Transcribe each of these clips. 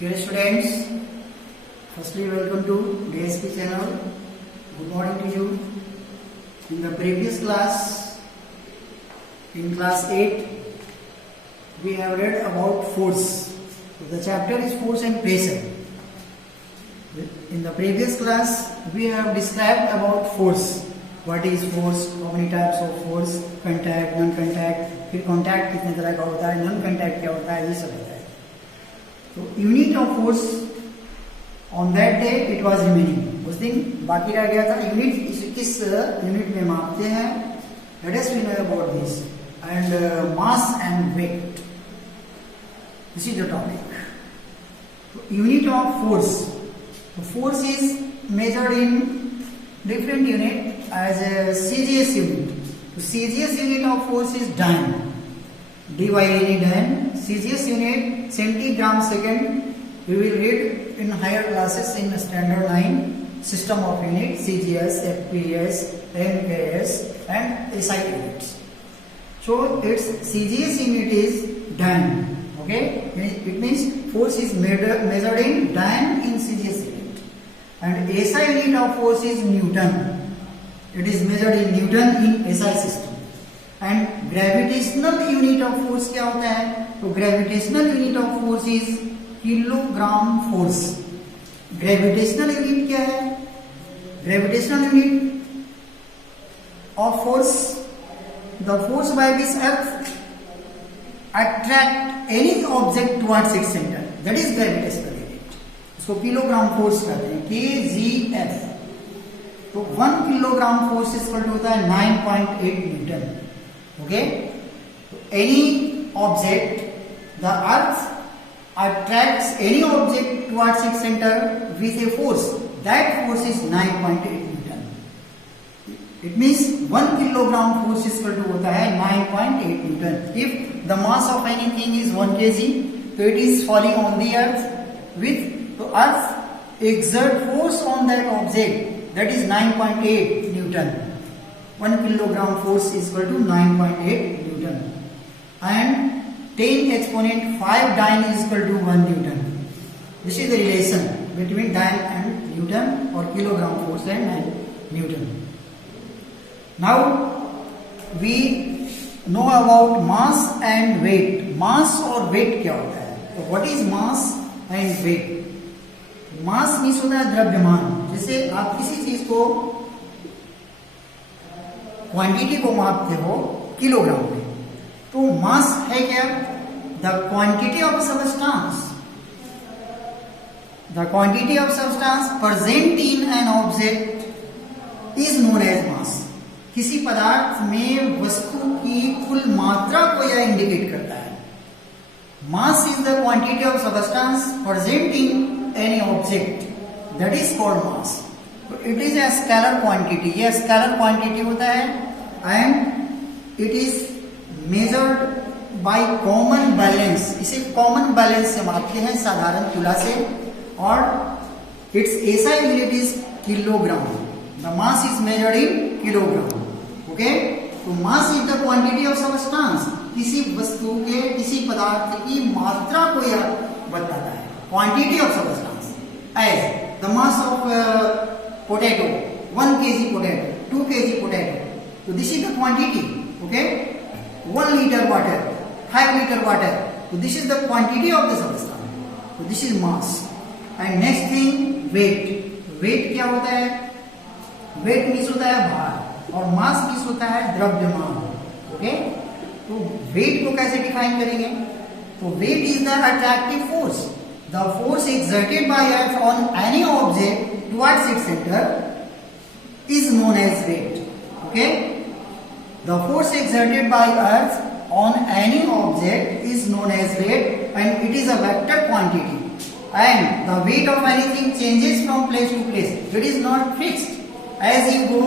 Dear students, firstly welcome to DSP channel. Good morning to you. In the previous class, in class 8, we have read about force. So the chapter is force and pressure. In the previous class, we have described about force. What is force? How many types of force? Contact, non-contact. फिर contact कितने तरह का होता है? Non-contact क्या होता है? ये सब होता है. तो unit of force on that day it was remaining. उस दिन बाकी रह गया था. यूनिट किस यूनिट में मापते हैं? Let us we know about this. And mass and weight, this is the topic. Unit of force. Force is measured in different unit as a CGS unit. CGS unit of force is Dyn. Dyn. CGS unit centigram second. We will read in higher classes in standard 9 system of unit CGS, FPS, MKS and SI units. So its CGS unit is Dyn. Okay, it means force is measured in Dyn in CGS unit, and SI unit of force is Newton. It is measured in Newton in SI system. And gravitational unit of force क्या होता है? तो gravitational unit of force is kilogram force. Gravitational unit क्या है? Gravitational unit of force, the force by which Earth attract any object towards its center, that is gravitational unit. इसको kilogram force कहते हैं, kgf. तो 1 kilogram force equal to होता है 9.8 Newton. Okay, any object, the earth attracts any object towards its center with a force. That force is 9.8 Newton. It means 1 kilogram force is equal to होता है 9.8 Newton. If the mass of anything is 1 kg, so it is falling on the earth with the earth exert force on that object, that is 9.8 Newton. 1 kilogram force is equal to 9.8 Newton. And 10 exponent 5 Dyn is equal to 1 Newton. This is the relation between Dyn and Newton, or kilogram force and Newton. Now we know about mass and weight. Mass और weight क्या होता है? तो what is mass and weight? Mass means होता है द्रव्यमान. जैसे आप किसी चीज को क्वांटिटी को मापते हो किलोग्राम में, तो मास है क्या? The quantity of substance. The quantity of substance present in an object is known as mass. किसी पदार्थ में वस्तु की कुल मात्रा को यह इंडिकेट करता है. Mass is the quantity of substance present in any object, that is called mass. It is a scalar quantity. यह स्केलर क्वांटिटी होता है and it is measured by common balance. इसे कॉमन बैलेंस से मापते हैं, साधारण तुला से. और its SI unit is kilogram. The mass is measured in kilogram. Okay, तो mass is the quantity of substance. किसी वस्तु के, किसी पदार्थ की मात्रा को यह बताता है. Quantity of substance as the mass of potato, 1 kg potato, 2 kg potato. So this is the quantity. Okay, 1 liter water, 5 liter water. So this is the quantity of the substance. So this is mass. And next thing, weight. Weight क्या होता है? Weight means होता है भार, और mass means होता है द्रव्यमान. Okay, तो weight को कैसे डिफाइन करेंगे? तो weight is the attractive force. The force exerted by Earth on any object towards its center is known as weight. Okay, the force exerted by Earth on any object is known as weight, and it is a vector quantity. And the weight of anything changes from place to place. It is not fixed. As you go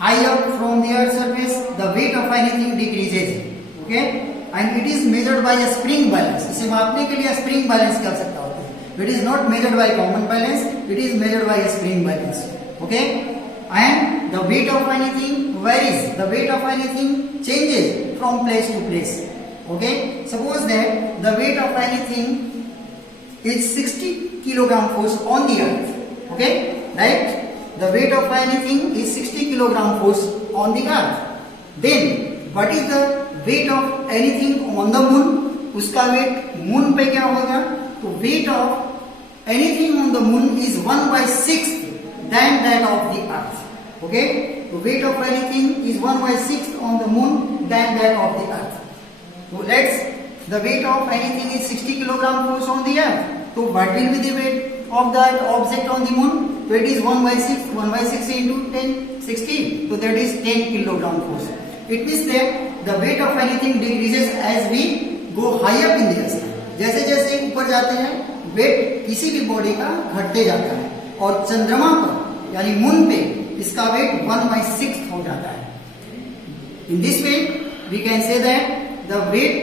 high up from the Earth's surface, the weight of anything decreases. Okay, and it is measured by a spring balance. इसे मापने के लिए spring balance की आवश्यकता होती है. It is not measured by common balance. It is measured by a spring balance. Okay, and the weight of anything varies. The weight of anything changes from place to place. Okay, suppose that the weight of anything is 60 kilogram force on the earth. Okay, right? The weight of anything is 60 kilogram force on the earth. Then what is the weight of anything on the moon? उसका weight moon पे क्या होगा? तो weight of anything on the moon is 1/6 than that of the earth. Okay, the weight of anything is 1/6 on the moon than that of the earth. So the weight of anything is 60 kilogram force on the earth. So what will be the weight of that object on the moon? So it is 1/6. 1/6 into 10, 16. So that is 10 kilogram force. It means that the weight of anything decreases as we go higher in the sky. जैसे जैसे ऊपर जाते हैं wait किसी भी body का घटते जाता है और चंद्रमा पर यानी मून पे इसका वेट 1/6 हो जाता है. In this way we can say that the weight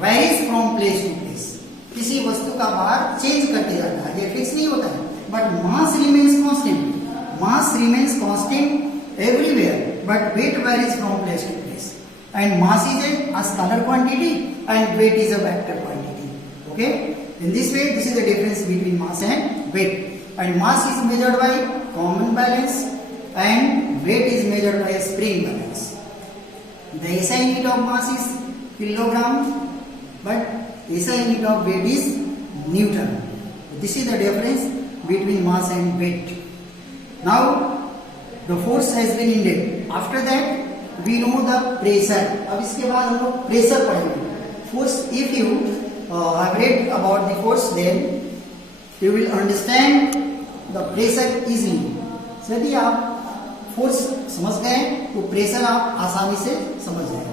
varies from place to place. किसी वस्तु का भार चेंज करते जाता है, ये फिक्स नहीं होता है. But mass remains constant. Mass remains constant everywhere but weight varies from place to place. And mass is a scalar quantity and weight is a vector quantity. Okay, in this way this is the difference between mass and weight. And mass is measured by common balance and weight is measured by spring balance. The SI unit of mass is kilogram, but SI unit of weight is Newton. This is the difference between mass and weight. Now the force has been indexed. After that we know the pressure. अब इसके बाद हम लोग pressure पढ़ेंगे. Force, if you have read about the force, then you will understand the pressure easily. यदि आप force समझ गए तो प्रेशर आप आसानी से समझ जाएंगे.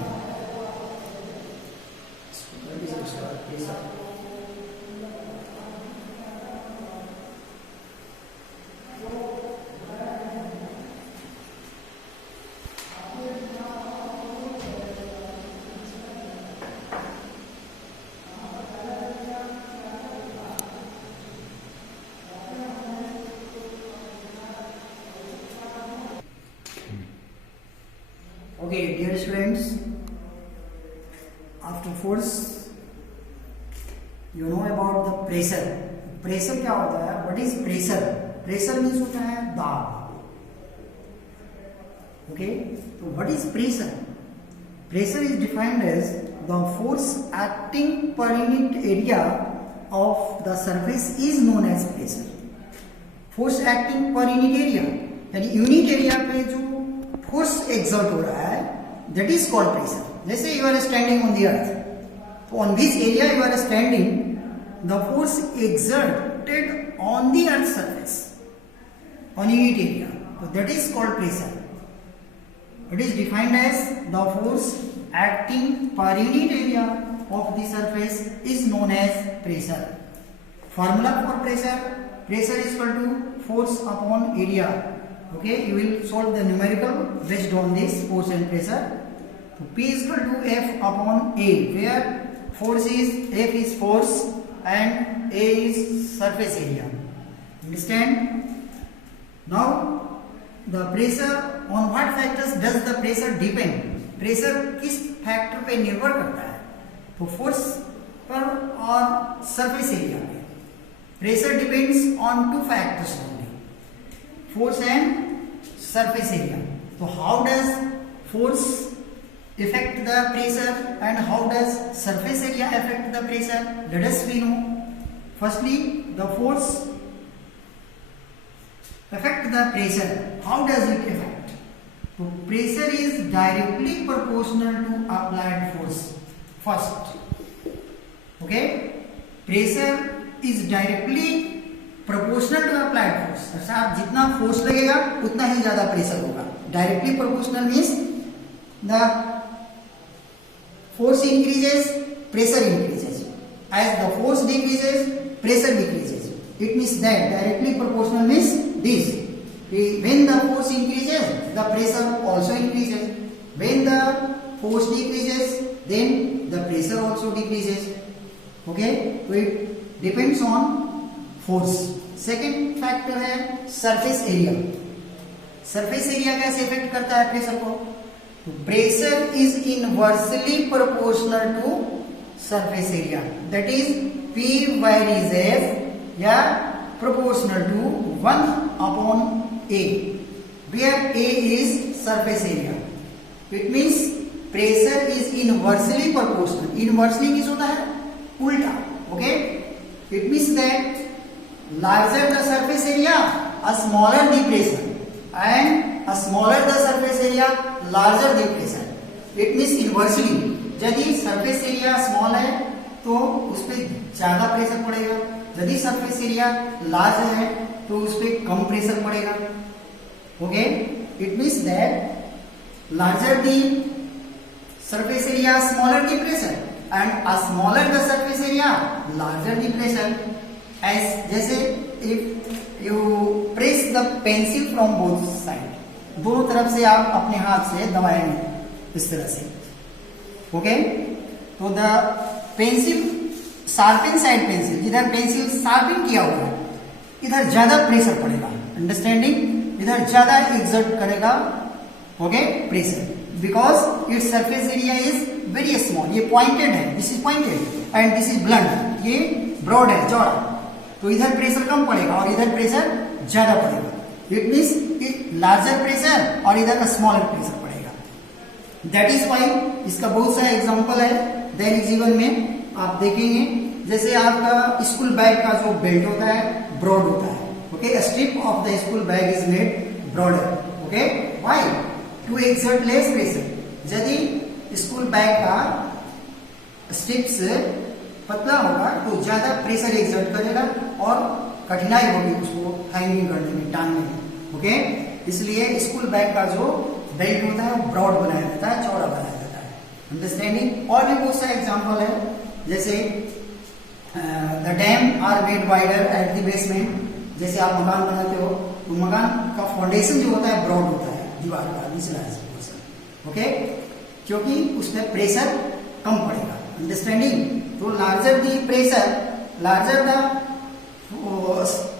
Okay, dear students, after force you know about the pressure. Pressure क्या होता है? What is pressure? Pressure means होता है दाब. Okay, so what is pressure? Pressure is defined as the force acting per unit area of the surface is known as pressure. Force acting per unit area यानी unit area पे जो force exert हो रहा है that is called pressure. जैसे you are standing on the earth, on this area you are standing, the force exerted on the earth surface on unit area, so that is called pressure. It is defined as the force acting per unit area of the surface is known as pressure. Formula for pressure: pressure is equal to force upon area. Okay, you will solve the numerical based on this force and pressure. So P is equal to F upon A, where force is F is force and A is surface area. Understand? Now the pressure, on what factors does the pressure depend? Pressure किस factor पे निर्भर करता है? तो force पर और surface area पे. Pressure depends on two factors only, force and surface area. So how does force affect the pressure and how does surface area affect the pressure? Let us we know. Firstly, the force affect the pressure. How does it affect? So pressure is directly proportional to applied force. First, okay, pressure is directly proportional to applied force. अर्थात जितना force लगेगा उतना ही ज्यादा pressure होगा. Directly proportional means the force increases, pressure increases. As the force decreases, pressure decreases. It means that directly proportional means this. When the force increases, the pressure also increases. When the force decreases, then the pressure also decreases. Okay, so it depends on force. Second factor है surface area. Surface area कैसे affect करता है pressure को? तो pressure is inversely proportional to surface area. That is, P varies as या proportional to 1/A, where A is surface area. It means pressure is inversely proportional. Inversely means होता है उल्टा. Okay? It means that larger the surface area, a smaller the pressure, and a smaller the surface area, larger the pressure. It means inversely. यदि surface area small है तो उस पर ज्यादा pressure पड़ेगा, यदि surface area large है तो उस पर कम प्रेशर पड़ेगा. Okay? It means that larger the surface area, smaller the pressure, and a smaller the surface area, larger the pressure. As जैसे if you press the pencil from both side, दोनों तरफ से आप अपने हाथ से दबाएंगे इस तरह से. ओके? तो the pencil sharpen side pencil, जिधर पेंसिल शार्पिन किया हुआ है इधर ज्यादा प्रेशर पड़ेगा. अंडरस्टैंडिंग? इधर ज्यादा एक्सर्ट करेगा. Okay? Pressure, because its surface area is very small. ये पॉइंटेड है, this is pointed and this is blunt. ये ब्रॉड है, चौड़ा. तो इधर प्रेशर कम पड़ेगा और इधर प्रेशर ज्यादा पड़ेगा. इट मीन्स लार्जर प्रेशर और इधर का स्मॉलर प्रेशर पड़ेगा. दैट इज वाई इसका बहुत सारा एग्जांपल है दैनिक जीवन में आप देखेंगे. जैसे आपका स्कूल बैग का जो बेल्ट होता है ब्रॉड होता है. Okay? Strip of the school bag is made broader. Okay? Why? To exert less pressure. यदि स्कूल बैग का स्ट्रिप्स पतला होगा तो ज्यादा प्रेशर एक्सर्ट करेगा और कठिनाई होगी उसको हैंगिंग करने में, टांगने में. ओके? इसलिए स्कूल बैग का जो बेल्ट होता है वो ब्रॉड बनाया जाता है, चौड़ा बनाया जाता है. अंडरस्टैंडिंग? और भी बहुत सारे एग्जांपल है. जैसे the dam are made wider at the basement. जैसे आप मकान बनाते हो तो मकान का फाउंडेशन जो होता है ब्रॉड होता है, दीवार का निचला पोर्शन. ओके? क्योंकि उसमें प्रेशर कम पड़ेगा. अंडरस्टैंडिंग? तो larger the pressure, larger the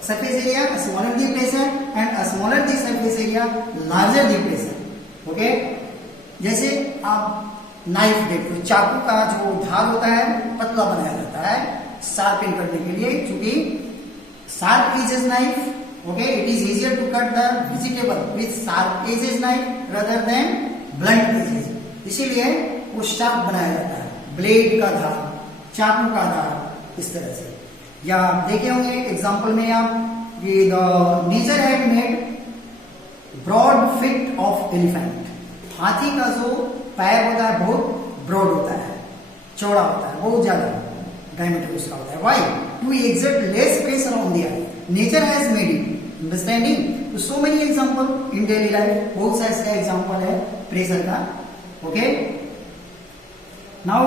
surface area, smaller the pressure, and smaller the surface area, larger the pressure. Okay? जैसे आप नाइफ देखते हो, चाकू का जो धार होता है पतला बनाया जाता है शार्पिंग करने के लिए, क्योंकि sharp edges knife. Okay? It is easier to cut the vegetable with sharp edges knife rather than blunt edges. इसीलिए वो शार्प बनाया जाता है. ब्लेड का धार, चाकू का धार, इस तरह से. या आप देखे होंगे एग्जाम्पल में आप ये the nature had made broad feet of elephant. हाथी का जो पैर होता है बहुत ब्रॉड होता है, चौड़ा होता है, बहुत ज्यादा डायमीटर उसका होता है. Why? To exert less pressure on the earth. Nature has made it. Understanding? So many example in daily life. बहुत सारे इसका एग्जांपल है प्रेशर का. Okay? Now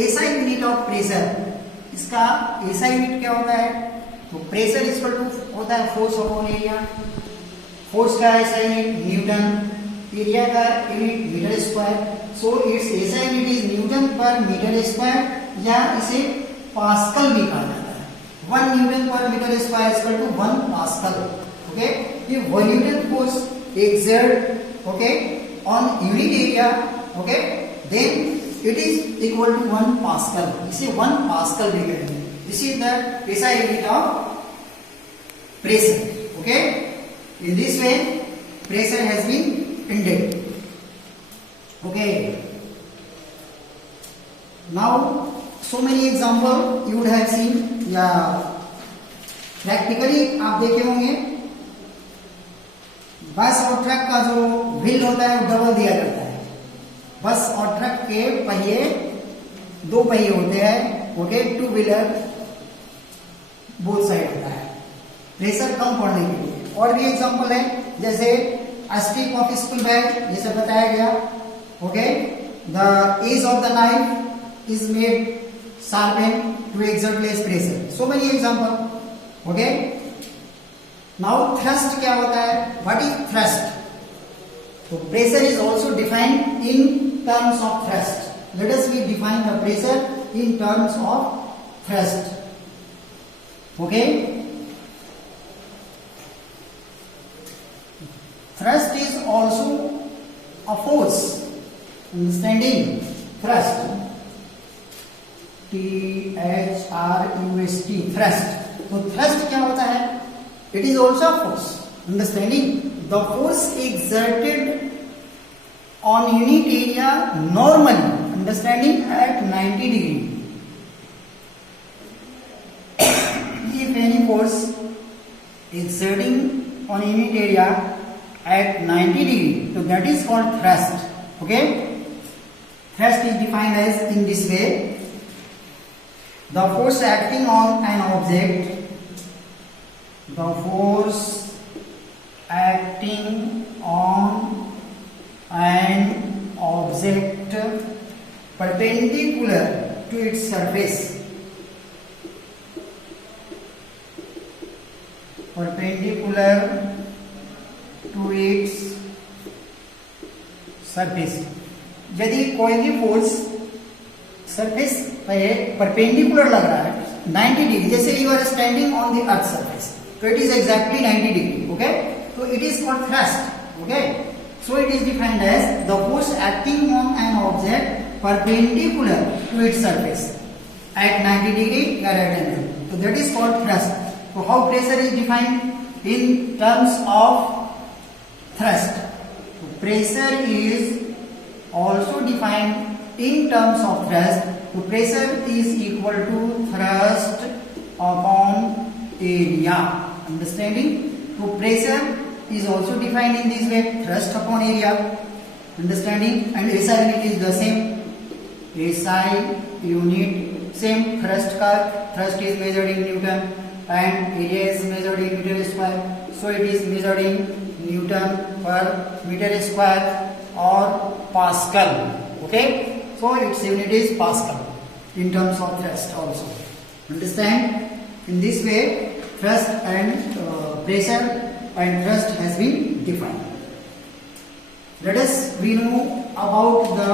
SI unit of pressure. इसका एसआई यूनिट क्या होता है? तो प्रेशर इक्वल टू होता है फोर्स अपॉन एरिया. फोर्स का एसआई यूनिट न्यूटन, एरिया का unit metre square. So its SI unit is newton per metre square, या इसे पास्कल भी कहा जाता है. 1 newton per metre square equal to 1 pascal. Okay? ये volumetric force exert okay on unit area. Okay? Then it is equal to 1 Pascal. इसे 1 Pascal भी कहेंगे. This is the SI unit of pressure. Okay? In this way, pressure has been ended. Okay? Now, so many example you would have seen. या practically आप देखे होंगे बस और truck का जो व्हील होता है वो डबल दिया जाता है. बस और ट्रक के पहिए 2 पहिए होते हैं. ओके? 2 व्हीलर बोथ साइड होता है प्रेशर कम पड़ने के लिए. और भी एग्जांपल है जैसे स्ट्रिप ऑफ स्कूल बैग, जैसे बताया गया. Okay? The edge of the knife is made sharpen to exert less pressure. So many example. Okay? Now thrust क्या होता है? What is thrust? So pressure is also defined in terms of thrust. Let us define the pressure in terms of thrust. Okay? Thrust is also a force. Understanding? Thrust. THRUST, thrust. तो thrust क्या होता है? It is also a force. Understanding? The force exerted on unit area normally, understanding, at 90 degree. If any force exerting on unit area at 90 degree, so that is called thrust. Okay? Thrust is defined as in this way: the force acting on an object, the force acting on an object perpendicular to its surface, perpendicular to its surface. यदि कोई भी force surface पे perpendicular लग रहा है 90 degree, जैसे you are standing on the earth surface, तो it is exactly 90 degree. Okay, तो it is called thrust. Okay, so it is defined as the force acting on an object perpendicular to its surface at 90 degree या right angle, so that is called thrust. So how pressure is defined in terms of thrust? So pressure is also defined in terms of thrust. So pressure is equal to thrust upon area. Understanding? So pressure is also defined in this way: thrust upon area. Understanding? And SI unit is the same. SI unit same. Thrust is measured in Newton and area is measured in meter square. So it is measured in Newton per meter square or Pascal. Okay, so its unit is Pascal in terms of thrust also. Understand? In this way, thrust and pressure and thrust has been defined. Let us we know about the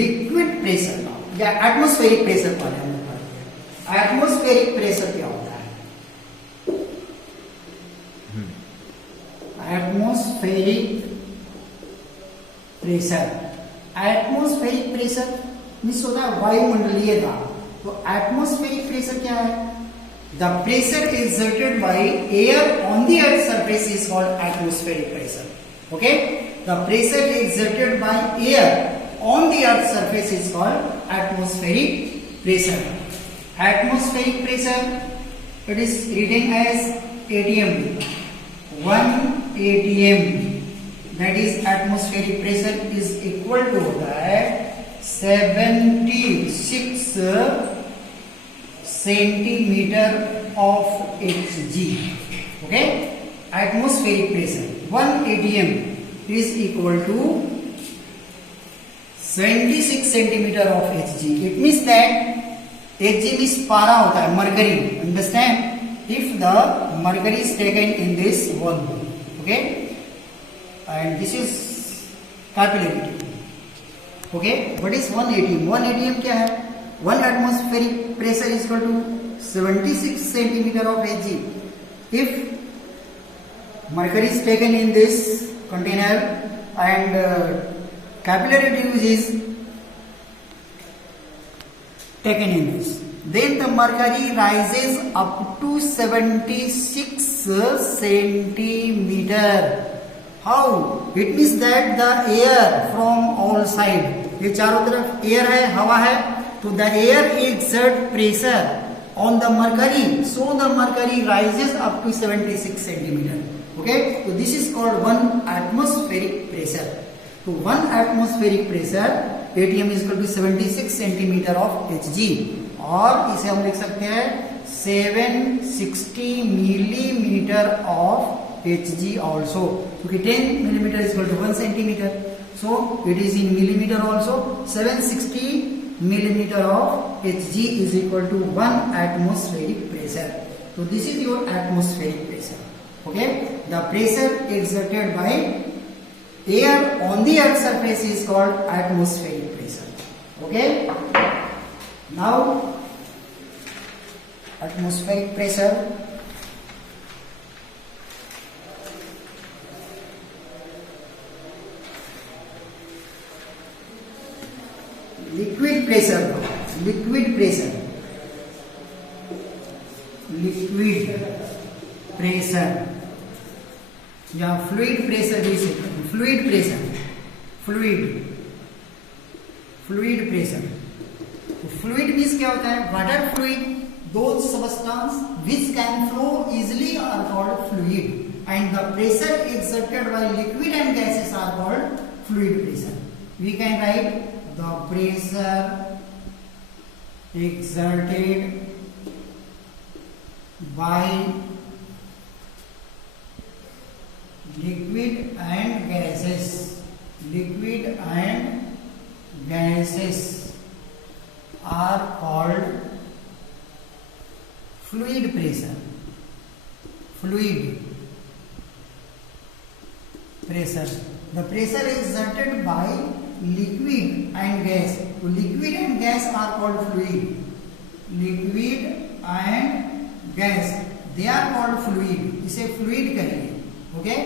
liquid pressure now. या atmospheric pressure पर हम लोग पढ़ते हैं. Atmospheric pressure क्या होता है? Atmospheric pressure, atmospheric pressure means होता है वायुमंडलीय दाब. तो एटमॉस्फेरिक प्रेशर क्या है? The pressure exerted by air on the earth surface is called atmospheric pressure. Okay, the pressure exerted by air on the earth surface is called atmospheric pressure. Atmospheric pressure, it is written as ATM. 1 ATM, that is atmospheric pressure, is equal to that 76 centimeter of Hg. Okay, atmospheric pressure 1 ATM is equal to 76 centimeter of Hg. It means that Hg means para होता है, mercury. Understand? If the mercury is taken in this one, okay, and this is capillary. Okay, what is 1 atm? 1 atm क्या है? 1 atmospheric pressure is equal to 76 centimeter of Hg. If mercury is taken in this container and capillary diffuse is taken in this, then the mercury rises up to 76 centimeter. How? It means that the air from all side, ये चारों तरफ air है, हवा है, तो the air exert pressure on the mercury, so the mercury rises up to 76 centimeter. Okay, so this is called 1 atmospheric pressure. तो 1 atmospheric pressure ATM is equal to 76 centimeter of Hg, और इसे हम लिख सकते हैं 760 millimeter of Hg also, क्योंकि 10 millimeter is equal to 1 centimeter, so it is in millimeter also. 760 millimeter of Hg is equal to 1 atmospheric pressure. So this is your atmospheric pressure. Okay, the pressure exerted by air on the earth surface is called atmospheric pressure. Okay, now atmospheric pressure, liquid pressure. Liquid liquid pressure या fluid pressure भी से fluid pressure, fluid pressure. Fluid means क्या होता है? Water fluid, those substances which can flow easily are called fluid, and the pressure exerted by liquid and gases are called fluid pressure. We can write the pressure exerted by liquid and gases are called fluid pressure. The pressure exerted by liquid and gas. So liquid and gas are called fluid. Liquid and gas, they are called fluid. इसे fluid कहेंगे. Okay?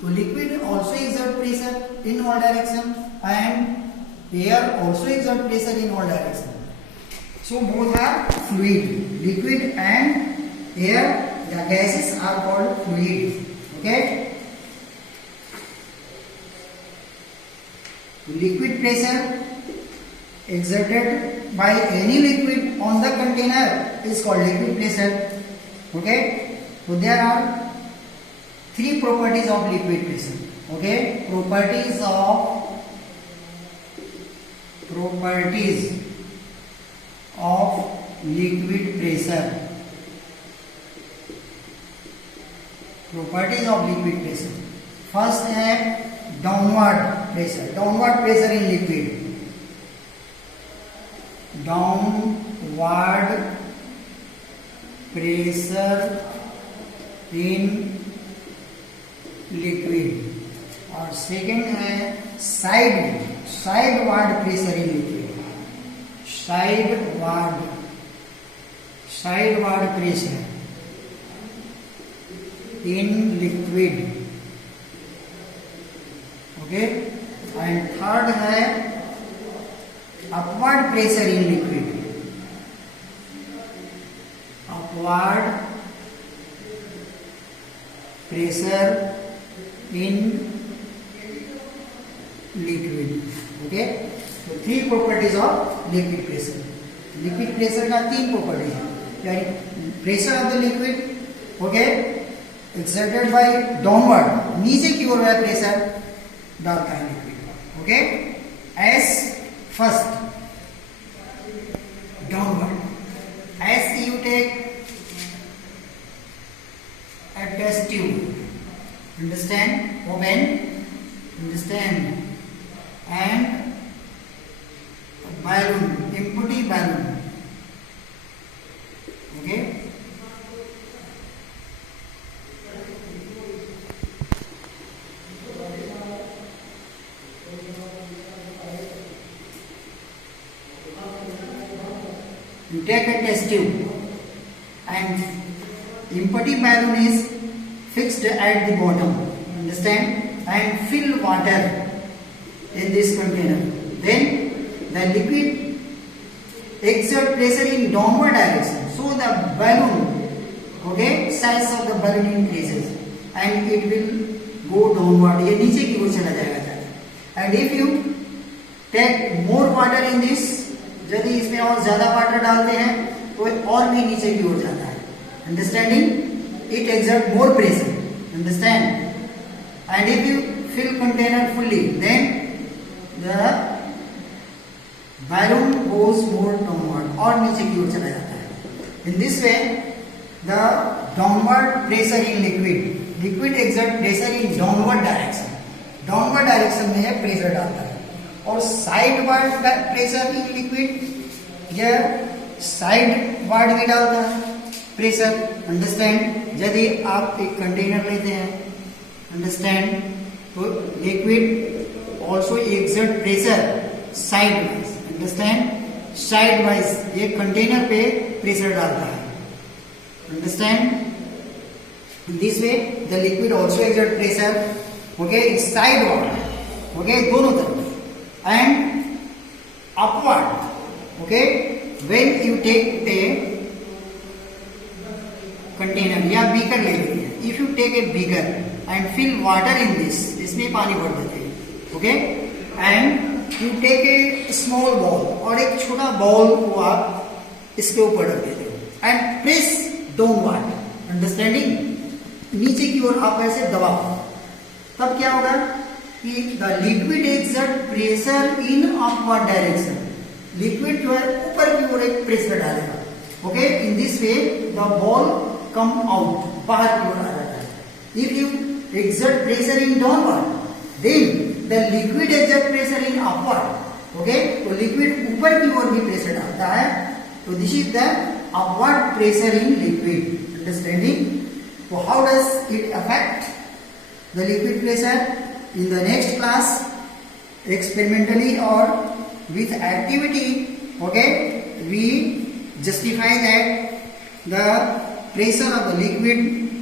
So liquid also exert pressure in all direction and air also exert pressure in all direction. So both are fluid. Liquid and air, the gases are called fluid. Okay? Liquid pressure exerted by any liquid on the container is called liquid pressure. Okay? So there are three properties of liquid pressure. Okay? Properties of liquid pressure. Properties of liquid pressure. First है downward pressure. Downward pressure in liquid. Downward pressure in liquid. और second है sideward pressure in liquid. Sideward pressure in liquid. Okay? And third है upward pressure in liquid. Upward pressure in liquid. Okay? So three properties of liquid pressure. Liquid pressure का तीन properties है. यानी pressure of the liquid, okay, exerted by downward, नीचे की ओर है pressure डालता है liquid. Okay, as first downward. As you take a test tube, understand? Open, understand, and balloon, empty balloon. Okay? You take a test tube and empty balloon is fixed at the bottom. Understand? And fill water in this container. Then the liquid exert pressure in downward direction. So the balloon, okay, size of the balloon increases and it will go downward. ये नीचे की ओर चला जाएगा. And if you take more water in this, यदि इसमें और ज्यादा water डालते हैं तो और भी नीचे की ओर जाता है. Understanding? It exert more pressure. Understand? And if you fill container fully, then the balloon goes more downward और नीचे की ओर चला जाता है. In this way, the downward pressure in liquid exert pressure in downward direction. Downward direction में है pressure डालता है. और साइडवर्ड प्रेशर इन लिक्विड, यह साइडवर्ड भी डालता है प्रेशर. अंडरस्टैंड? यदि आप एक कंटेनर लेते हैं, अंडरस्टैंड, तो liquid also exert pressure sideways. Understand? Sideways ये कंटेनर पे प्रेशर डालता है. Understand? In this way the liquid also exert pressure, okay, sideward, okay, दोनों तरफ. And upward, okay, when you take a container या बीकर ले लेते हैं. If you take a beaker and fill water in this, इसमें पानी भर देते हैं. Okay, and you take a small ball, और एक छोटा बॉल को आप इसके ऊपर रख देते हो एंड प्रेस डाउनवर्ड. अंडरस्टैंडिंग? नीचे की ओर आप ऐसे दबाओ, तब क्या होगा कि the liquid exert pressure in upward direction. Liquid जो है ऊपर की ओर एक प्रेशर डालेगा. Okay, in this way the ball come out, बाहर की ओर आ जाता है. If you exert pressure in downward, then the liquid exert pressure in upward. Okay, तो liquid ऊपर की ओर भी प्रेशर डालता है. तो this is the upward pressure in liquid. Understanding? So how does it affect the liquid pressure? In the next class, experimentally or with activity, okay, we justify that the pressure of the liquid,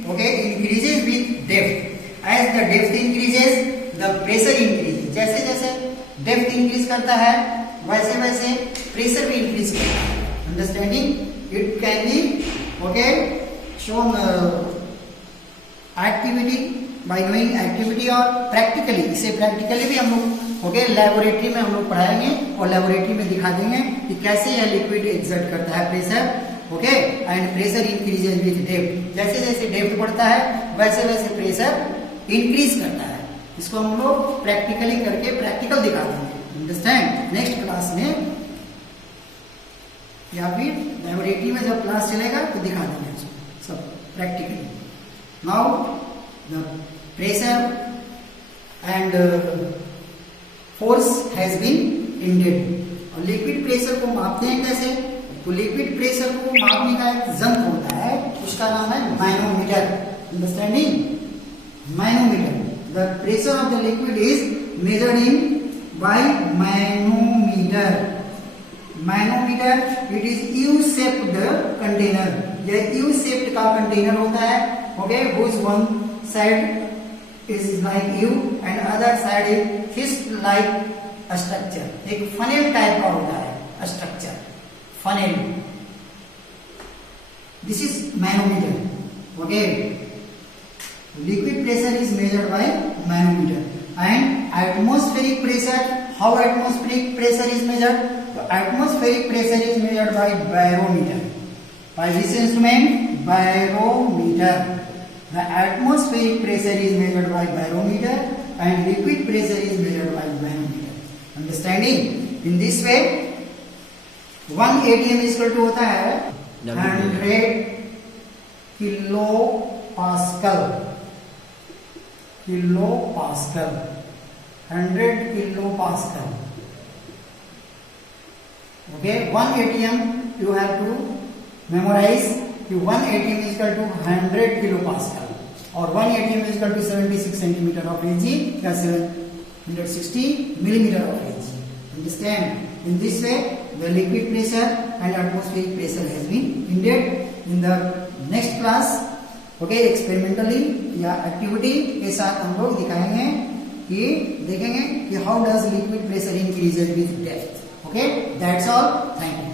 okay, increases with depth. As the depth increases, the pressure increases. जैसे जैसे depth increase करता है, वैसे वैसे pressure भी increase करता है. Understanding? It can be, okay, shown activity by doing activity or practically. इसे practically भी हम लोग, okay, लेबोरेटरी में हम लोग पढ़ाएंगे और लेबोरेटरी में दिखा देंगे कि कैसे यह लिक्विड एक्सर्ट करता है pressure. Okay, and pressure increases with depth. जैसे जैसे डेप्थ बढ़ता है वैसे वैसे प्रेशर इंक्रीज करता है. इसको हम लोग प्रैक्टिकली करके प्रैक्टिकल दिखा देंगे. अंडरस्टैंड? नेक्स्ट क्लास में या फिर लेबोरेटरी में जब क्लास चलेगा तो दिखा देंगे इसको सब practically. Now the pressure and force has been ended. और लिक्विड प्रेशर को मापते हैं कैसे? तो लिक्विड प्रेशर को मापने का एक यंत्र होता है, उसका नाम है manometer. Understanding? Manometer. The pressure of the liquid is measured in by manometer. Manometer, it is U shaped container. यह यू शेप्ड का कंटेनर होता है. Okay, which one side is like U and other side is fist like structure. एक funnel type का होता है structure, funnel. This is manometer. Okay, liquid pressure is measured by manometer. And atmospheric pressure, how atmospheric pressure is measured? So atmospheric pressure is measured by barometer. By this instrument, barometer. The atmospheric pressure is measured by barometer and liquid pressure is measured by manometer. Understanding? In this way 1 atm equal to होता है 100 kilo pascal. 100 kilo pascal. Okay, 1 atm you have to memorize कि 1 atm equal to 100 kilo pascal और 1 atm equal to 76 centimetre of Hg या 760 millimetre of Hg. Understand? In this way, the liquid pressure and atmospheric pressure has been indexed. In the next class, okay, experimentally या activity के साथ हम लोग दिखाएंगे कि देखेंगे कि how does liquid pressure increases with depth. Okay, that's all. Thank you.